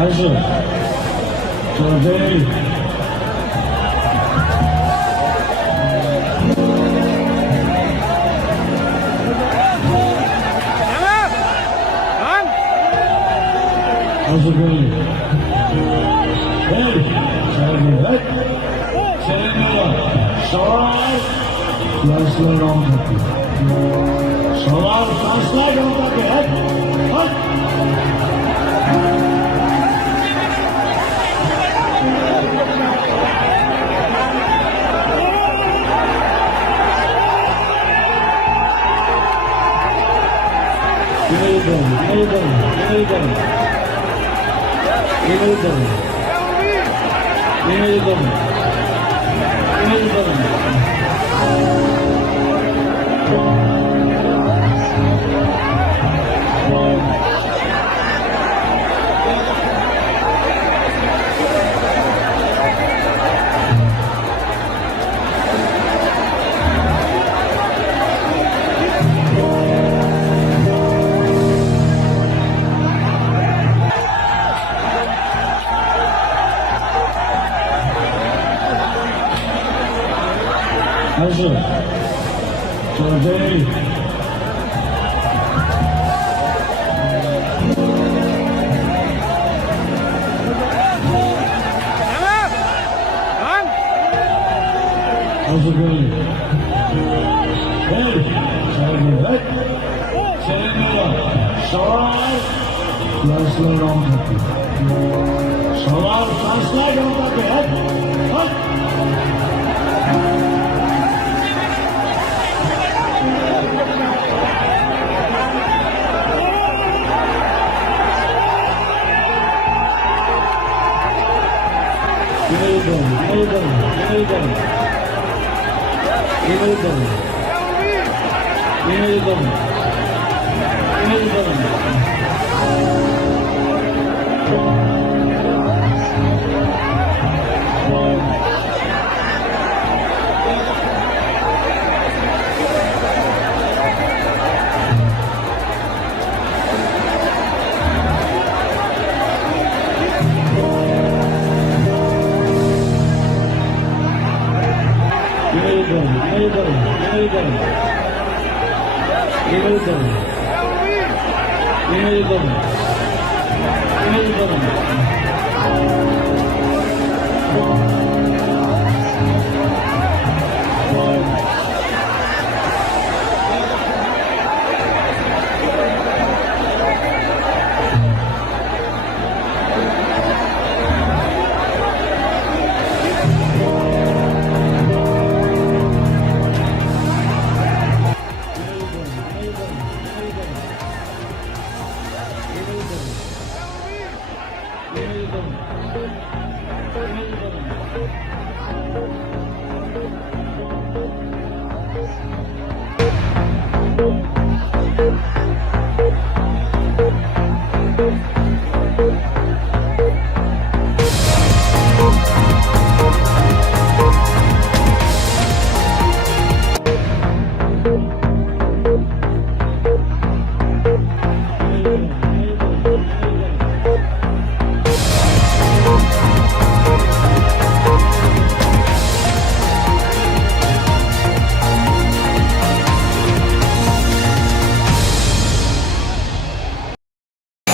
Tamam. Lan. Hazır değil. Hey. Sergi. Hey. Selamlar. Şavar. Yaşlı Ramzatı. Şavar. Şanslar Ramzatı. Hey. Hey. Günaydın, günaydın, günaydın. Günaydın, günaydın. Günaydın. Hacı. Today. How's it going? Hey, Sergen Bey. Sergen Bey. Şalar. Yaşlar anlatıyor. Şalar. Yaşlar anlatıyor. Hadi. Hadi. 1번 1번 1번 1번 1번 1번, 1번, 1번. 1번. 1번. 1번.